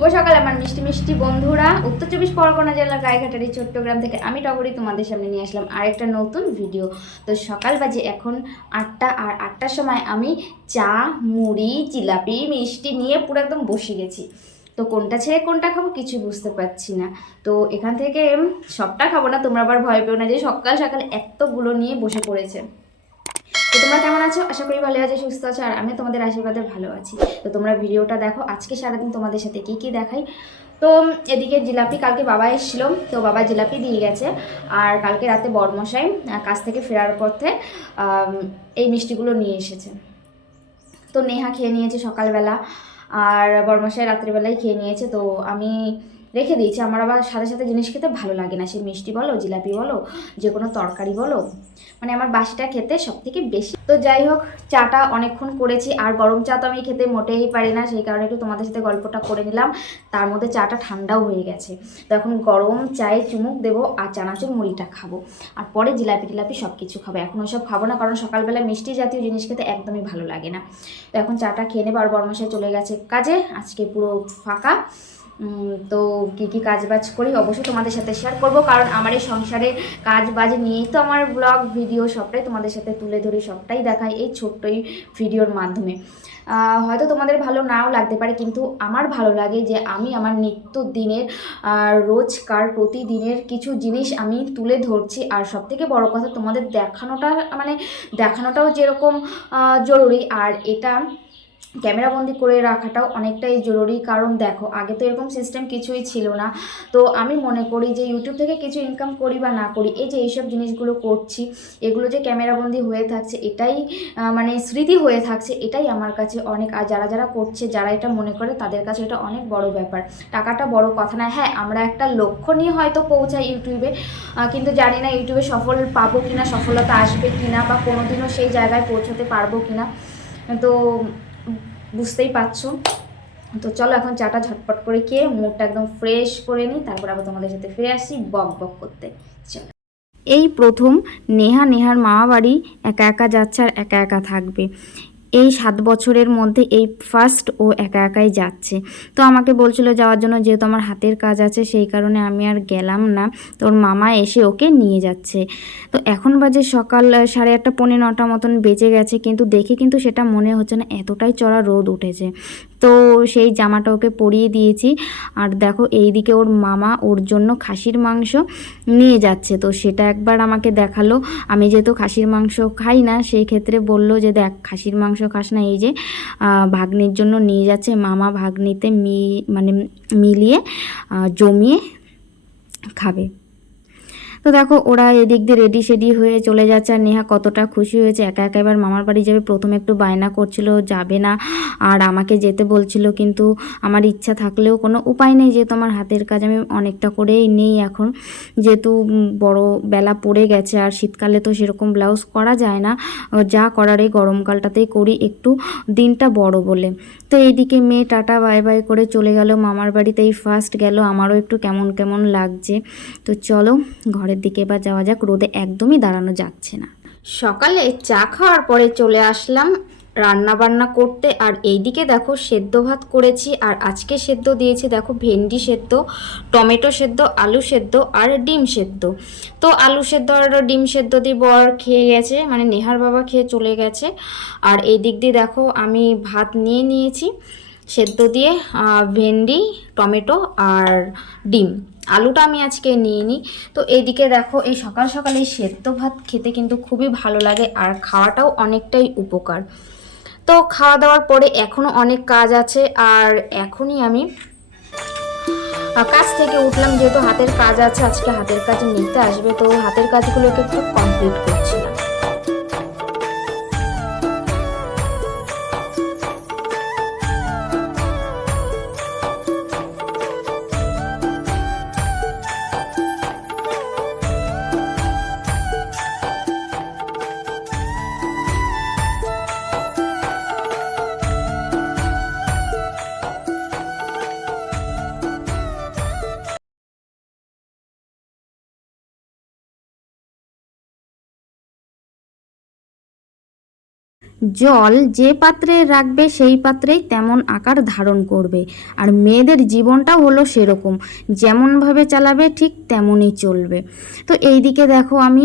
শুভ সকাল আমার মিষ্টি মিষ্টি বন্ধুরা। উত্তর চব্বিশ পরগনা জেলার গাইঘাটার এই ছোট্ট গ্রাম থেকে আমি টগরি তোমাদের সামনে নিয়ে আসলাম আরেকটা নতুন ভিডিও। তো সকাল বাজে এখন 8টা, আর 8টার সময় আমি চা, মুড়ি, জিলাপি, মিষ্টি নিয়ে পুরো একদম বসে গেছি। তো কোনটা ছেড়ে কোনটা খাবো কিছু বুঝতে পারছি না। তো এখান থেকে সবটা খাবো না, তোমরা আবার ভয় পেও না যে সকাল সকাল এতগুলো নিয়ে বসে পড়েছে। তো তোমরা কেমন আছো? আশা করি ভালো আছো, সুস্থ আছো, আর আমি তোমাদের আশীর্বাদে ভালো আছি। তো তোমরা ভিডিওটা দেখো, আজকে সারাদিন তোমাদের সাথে কী কী দেখাই। তো এদিকে জিলাপি কালকে বাবা এসেছিলো, তো বাবা জিলাপি দিয়ে গেছে। আর কালকে রাতে বড়মশাই কাজ থেকে ফেরার পথে এই মিষ্টিগুলো নিয়ে এসেছে। তো নেহা খেয়ে নিয়েছে সকালবেলা, আর বড়মশাই রাত্রিবেলায় খেয়ে নিয়েছে। তো আমি রেখে দিয়েছি। আমার আবার সাথে সাথে জিনিস খেতে ভালো লাগে না, সে মিষ্টি বলো, জিলাপি বলো, যে কোনো তরকারি বলো, মানে আমার বাসিটা খেতে সব থেকে বেশি। তো যাই হোক, চাটা অনেকক্ষণ করেছি, আর গরম চা তো আমি খেতে মোটেই পারি না, সেই কারণে একটু তোমাদের সাথে গল্পটা করে নিলাম। তার মধ্যে চাটা ঠান্ডাও হয়ে গেছে। তো এখন গরম চায়ে চুমুক দেবো, আর চানাচুর মুড়িটা খাবো, আর পরে জিলাপি টিলাপি সব কিছু খাবো। এখন ওসব খাবো না, কারণ সকালবেলা মিষ্টি জাতীয় জিনিস খেতে একদমই ভালো লাগে না। তো এখন চাটা খেয়ে নেবো, আর বড়মশাই চলে গেছে কাজে, আজকে পুরো ফাঁকা। তো কী কী কাজ বাজ করি অবশ্যই তোমাদের সাথে শেয়ার করব, কারণ আমার এই সংসারে কাজ বাজ নিয়েই তো আমার ব্লগ ভিডিও সবটাই তোমাদের সাথে তুলে ধরি, সবটাই দেখাই এই ছোট্টই ভিডিওর মাধ্যমে। হয়তো তোমাদের ভালো নাও লাগতে পারে, কিন্তু আমার ভালো লাগে যে আমি আমার নিত্যদিনের রোজকার প্রতিদিনের কিছু জিনিস আমি তুলে ধরছি। আর সবথেকে বড় কথা, তোমাদের দেখানোটাও যেরকম জরুরি, আর এটা ক্যামেরাবন্দি করে রাখাটাও অনেকটাই জরুরি। কারণ দেখো, আগে তো এরকম সিস্টেম কিছুই ছিল না। তো আমি মনে করি যে ইউটিউব থেকে কিছু ইনকাম করি বা না করি, এই যে এইসব জিনিসগুলো করছি, এগুলো যে ক্যামেরাবন্দি হয়ে থাকছে, এটাই মানে স্মৃতি হয়ে থাকছে, এটাই আমার কাছে অনেক। আর যারা যারা করছে, যারা এটা মনে করে, তাদের কাছে এটা অনেক বড় ব্যাপার। টাকাটা বড় কথা না। হ্যাঁ, আমরা একটা লক্ষ্য নিয়ে হয়তো পৌঁছাই ইউটিউবে, কিন্তু জানি না ইউটিউবে সফল পাবো কিনা, সফলতা আসবে কিনা, বা কোনোদিনও সেই জায়গায় পৌঁছাতে পারবো কিনা। তো বুঝতেই পারছো। তো চলো এখন চাটা ঝটপট করে খেয়ে মুডটা একদম ফ্রেশ করে নিই, তারপর আবার তোমাদের সাথে ফিরে আসি বক বক করতে। চলো। এই প্রথম নেহার মামা বাড়ি একা একা যাচ্ছে আর একা একা থাকবে। এই 7 বছরের মধ্যে এই ফার্স্ট ও একা একাই যাচ্ছে। তো আমাকে বলছিল যাওয়ার জন্য, যেহেতু আমার হাতের কাজ আছে সেই কারণে আমি আর গেলাম না। তোর মামা এসে ওকে নিয়ে যাচ্ছে। তো এখন বাজে সকাল 8:30 পৌনে 9টা মতন বেজে গেছে, কিন্তু দেখে কিন্তু সেটা মনে হচ্ছে না, এতটাই চড়া রোদ উঠেছে। তো সেই জামাটা ওকে পরিয়ে দিয়েছি। আর দেখো, এইদিকে ওর মামা ওর জন্য খাসির মাংস নিয়ে যাচ্ছে। তো সেটা একবার আমাকে দেখালো। আমি যেহেতু খাসির মাংস খাই না, সেই ক্ষেত্রে বলল যে দেখ, খাসির মাংস খাস না, এই যে ভাগ্নির জন্য নিয়ে যাচ্ছে, মামা ভাগ্নিতে মিলিয়ে জমিয়ে খাবে। তো দেখো, ওরা এদিক দিয়ে রেডি সেডি হয়ে চলে যাচ্ছে, আর নেহা কতটা খুশি হয়েছে, একা একা এবার মামার বাড়ি যাবে। প্রথমে একটু বায়না করছিল যাবে না, আর আমাকে যেতে বলছিল, কিন্তু আমার ইচ্ছা থাকলেও কোনো উপায় নেই, যেহেতু আমার হাতের কাজ আমি অনেকটা করেই নেই এখন, যেহেতু বড় বেলা পড়ে গেছে। আর শীতকালে তো সেরকম ব্লাউজ করা যায় না, যা করার এই গরমকালটাতেই করি, একটু দিনটা বড় বলে। তো এইদিকে মেয়ে টাটা বাই বাই করে চলে গেল মামার বাড়িতেই, ফার্স্ট গেল। আমারও একটু কেমন কেমন লাগছে। তো চলো ঘরের দিকে এবার যাওয়া যাক, রোদে একদমই দাঁড়ানো যাচ্ছে না। সকালে চা খাওয়ার পরে চলে আসলাম রান্না বান্না করতে। আর এইদিকে দেখো, সেদ্ধ ভাত করেছি, আর আজকে সেদ্ধ দিয়েছি দেখো, ভেন্ডি সেদ্ধ, টমেটো সেদ্ধ, আলু সেদ্ধ, আর ডিম সেদ্ধ। তো আলু সেদ্ধ আর ডিম সেদ্ধ দিয়ে বর খেয়ে গেছে, মানে নেহার বাবা খেয়ে চলে গেছে। আর এই দিক দিয়ে দেখো, আমি ভাত নিয়ে নিয়েছি সেদ্ধ দিয়ে, ভেন্ডি, টমেটো আর ডিম। আলুটা আমি আজকে নিয়ে নিই। তো এইদিকে দেখো, এই সকাল সকাল এই সেদ্ধ ভাত খেতে কিন্তু খুবই ভালো লাগে, আর খাওয়াটাও অনেকটাই উপকার। তো খাওয়া দাওয়ার পরে এখনও অনেক কাজ আছে, আর এখনই আমি কাজ থেকে উঠলাম, যেহেতু হাতের কাজ আছে, আজকে হাতের কাজ নিতে আসবে, তো হাতের কাজগুলোকে একটু কমপ্লিট করছিলাম। জল যে পাত্রে রাখবে সেই পাত্রেই তেমন আকার ধারণ করবে। আর মেয়েদের জীবনটাও হলো সেরকম, যেমনভাবে চালাবে ঠিক তেমনই চলবে। তো এই দিকে দেখো আমি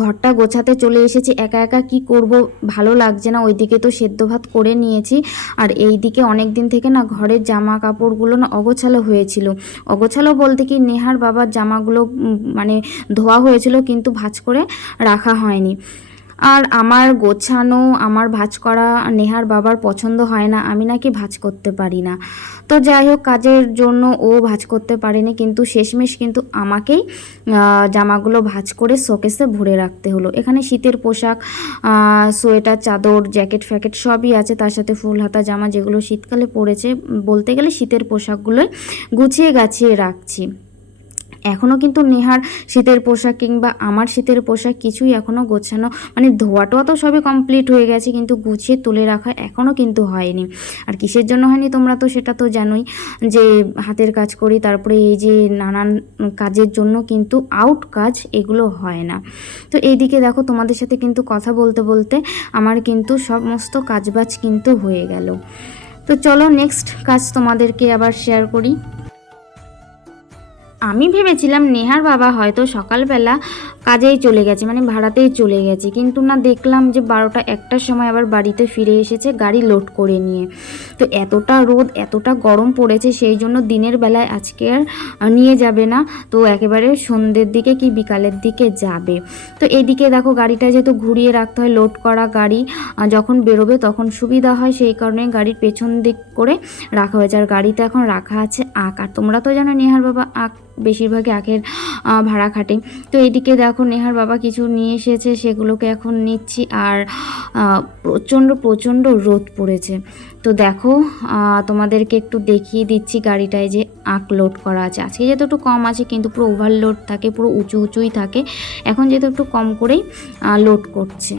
ঘরটা গোছাতে চলে এসেছি। একা একা কি করব, ভালো লাগছে না। ওইদিকে তো সেদ্ধ ভাত করে নিয়েছি, আর এই দিকে অনেক দিন থেকে না ঘরের জামা কাপড়গুলো না অগোছালো হয়েছিল। অগোছালো বলতে কি, নেহার বাবার জামাগুলো মানে ধোয়া হয়েছিল কিন্তু ভাঁজ করে রাখা হয়নি। আর আমার গোছানো, আমার ভাঁজ করা নেহার বাবার পছন্দ হয় না, আমি নাকি ভাঁজ করতে পারি না। তো যাই হোক, কাজের জন্য ও ভাঁজ করতে পারেনি, কিন্তু শেষমেশ কিন্তু আমাকেই জামাগুলো ভাঁজ করে শোকেসে ভরে রাখতে হলো। এখানে শীতের পোশাক, সোয়েটার, চাদর, জ্যাকেট ফ্যাকেট সবই আছে, তার সাথে ফুল হাতা জামা যেগুলো শীতকালে পরেছে। বলতে গেলে শীতের পোশাকগুলোই গুছিয়ে গাছিয়ে রাখছি। এখনও কিন্তু নেহার শীতের পোশাক কিংবা আমার শীতের পোশাক কিছুই এখনও গোছানো, মানে ধোয়া টোয়া তো সবই কমপ্লিট হয়ে গেছে, কিন্তু গুছিয়ে তুলে রাখা এখনও কিন্তু হয়নি। আর কিসের জন্য হয়নি তোমরা তো সেটা তো জানোই, যে হাতের কাজ করি, তারপরে এই যে নানান কাজের জন্য কিন্তু আউট কাজ এগুলো হয় না। তো এইদিকে দেখো তোমাদের সাথে কিন্তু কথা বলতে বলতে আমার কিন্তু সমস্ত কাজবাজ কিন্তু হয়ে গেল। তো চলো নেক্সট কাজ তোমাদেরকে আবার শেয়ার করি। আমি ভেবেছিলাম নেহার বাবা হয়তো সকালবেলা কাজেই চলে গেছে, মানে ভাড়াতেই চলে গেছে, কিন্তু না, দেখলাম যে 12টা 1টার সময় আবার বাড়িতে ফিরে এসেছে গাড়ি লোড করে নিয়ে। তো এতটা রোদ, এতটা গরম পড়েছে, সেই জন্য দিনের বেলায় আজকে আর নিয়ে যাবে না, তো একেবারে সন্ধ্যের দিকে কি বিকালের দিকে যাবে। তো এইদিকে দেখো গাড়িটা যেহেতু ঘুরিয়ে রাখতে হয়, লোড করা গাড়ি যখন বেরোবে তখন সুবিধা হয়, সেই কারণে গাড়ির পেছন দিক করে রাখা হয়েছে। আর গাড়িতে এখন রাখা আছে আখ, আর তোমরা তো জানো নেহার বাবা আখ বেশিরভাগই আখের ভাড়া খাটে। তো এদিকে দেখো নেহার বাবা কিছু নিয়ে এসেছে, সেগুলোকে এখন নিচ্ছি। আর প্রচণ্ড রোদ পড়েছে। তো দেখো তোমাদেরকে একটু দেখিয়ে দিচ্ছি, গাড়িটায় যে আখ লোড করা আছে। আজকে যেহেতু একটু কম আছে, কিন্তু পুরো ওভারলোড থাকে, পুরো উঁচুই থাকে। এখন যেহেতু একটু কম করেই লোড করছে।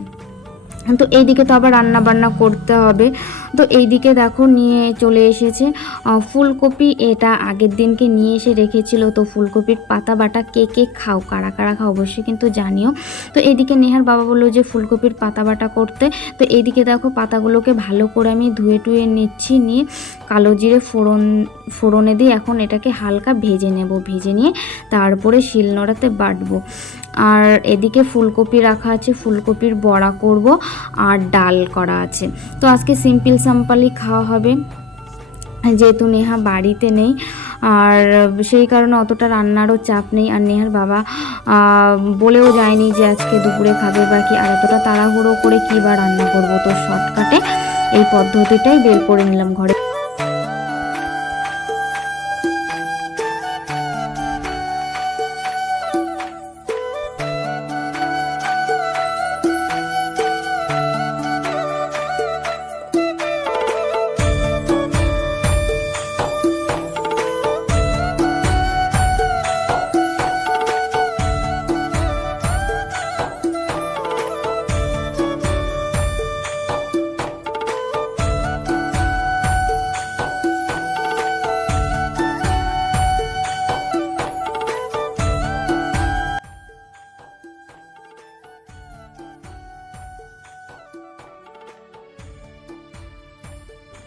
তো এইদিকে তো আবার রান্না বান্না করতে হবে। তো এইদিকে দেখো নিয়ে চলে এসেছে ফুলকপি, এটা আগের দিনকে নিয়ে এসে রেখেছিল। তো ফুলকপির পাতা বাটা কে কে খাও, কারা কারা খাও অবশ্যই কিন্তু জানিও। তো এইদিকে নেহার বাবা বললো যে ফুলকপির পাতা বাটা করতে। তো এইদিকে দেখো পাতাগুলোকে ভালো করে আমি ধুয়ে টুয়ে নিচ্ছি, নিয়ে কালো জিরে ফোড়নে দিয়ে এখন এটাকে হালকা ভেজে নেব। ভেজে নিয়ে তারপরে শিলনোড়াতে বাটবো। আর এদিকে ফুলকপি রাখা আছে, ফুলকপির বড়া করব, আর ডাল করা আছে। তো আজকে সিম্পলি খাওয়া হবে, যেহেতু নেহা বাড়িতে নেই, আর সেই কারণে অতটা রান্নারও চাপ নেই। আর নেহার বাবা বলেও যায়নি যে আজকে দুপুরে খাবে বা কি, আর এতটা তাড়াহুড়ো করে কী বা রান্না করব। তো শর্টকাটে এই পদ্ধতিটাই বের করে নিলাম ঘরে।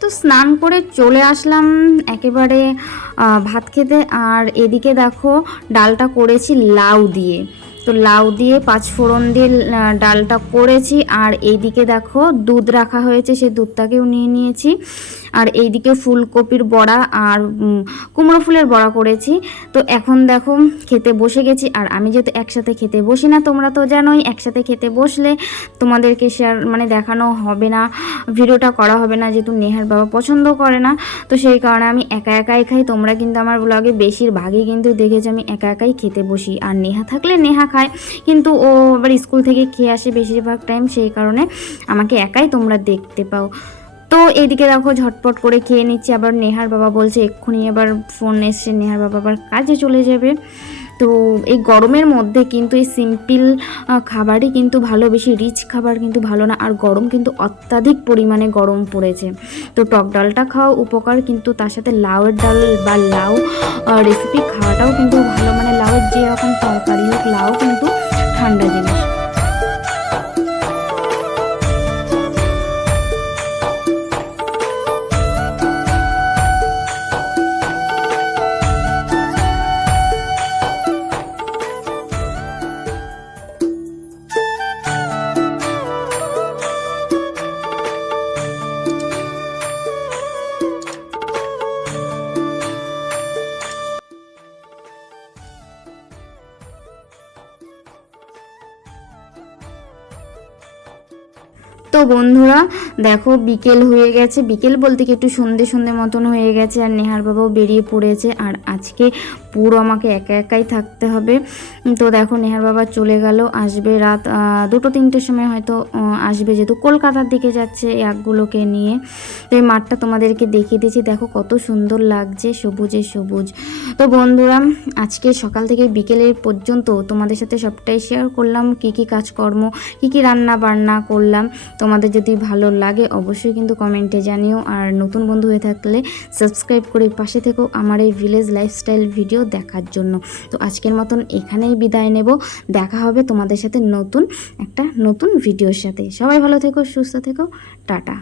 তো স্নান করে চলে আসলাম একেবারে ভাত খেতে। আর এদিকে দেখো ডালটা করেছি লাউ দিয়ে। তো লাউ দিয়ে 5 ফোড়ন দিয়ে ডালটা করেছি। আর এইদিকে দেখো দুধ রাখা হয়েছে, সেই দুধটাকেও নিয়ে নিয়েছি। আর এইদিকে ফুলকপির বড়া আর কুমড়ো ফুলের বড়া করেছি। তো এখন দেখো খেতে বসে গেছি। আর আমি যেহেতু একসাথে খেতে বসি না, তোমরা তো জানোই, একসাথে খেতে বসলে তোমাদেরকে শেয়ার মানে দেখানো হবে না, ভিডিওটা করা হবে না, যেহেতু নেহার বাবা পছন্দ করে না। তো সেই কারণে আমি একা একাই খাই। তোমরা কিন্তু আমার ব্লগে বেশিরভাগই কিন্তু দেখেছি আমি একা একাই খেতে বসি। আর নেহা থাকলে নেহা খায়, কিন্তু ও আবার স্কুল থেকে খেয়ে আসে বেশিরভাগ টাইম, সেই কারণে আমাকে একাই তোমরা দেখতে পাও। তো এইদিকে দেখো ঝটপট করে খেয়ে নিচ্ছি। আবার নেহার বাবা বলছে এক্ষুনি আবার ফোন এসছে, নেহার বাবা আবার কাজে চলে যাবে। তো এই গরমের মধ্যে কিন্তু এই সিম্পল খাবারই কিন্তু ভালো, বেশি রিচ খাবার কিন্তু ভালো না। আর গরম কিন্তু অত্যাধিক পরিমাণে গরম পড়েছে। তো টক ডালটা খাওয়া উপকার, কিন্তু তার সাথে লাউয়ের ডাল বা লাউ রেসিপি খাওয়াটাও কিন্তু ভালো, মানে লাউয়ের যে রকম তরকারি হোক, লাউ কিন্তু ঠান্ডা জিনিস। তো বন্ধুরা দেখো বিকেল হয়ে গেছে, বিকেল বলতে কি একটু সন্ধে সন্ধে মতন হয়ে গেছে, আর নেহার বাবাও বেরিয়ে পড়েছে। আর আজকে পুরো আমাকে একা একাই থাকতে হবে। তো দেখো নেহার বাবা চলে গেল, আসবে রাত 2-3টের সময় হয়তো আসবে, যেহেতু কলকাতার দিকে যাচ্ছে এই আগগুলোকে নিয়ে। তো এই মাঠটা তোমাদেরকে দেখিয়ে দিয়েছি, দেখো কত সুন্দর লাগছে, সবুজে সবুজ। তো বন্ধুরা আজকে সকাল থেকে বিকেলের পর্যন্ত তোমাদের সাথে সবটাই শেয়ার করলাম, কি কি কাজকর্ম, কি কি রান্না বান্না করলাম। তোমাদের যদি ভালো লাগে অবশ্যই কিন্তু কমেন্টে জানিও, আর নতুন বন্ধু হয়ে থাকলে সাবস্ক্রাইব করে পাশে থেকো আমার এই ভিলেজ লাইফস্টাইল ভিডিও দেখার জন্য। তো আজকের মতন এখানেই বিদায় নেব, দেখা হবে তোমাদের সাথে নতুন ভিডিওর সাথে। সবাই ভালো থেকো, সুস্থ থেকো, টাটা।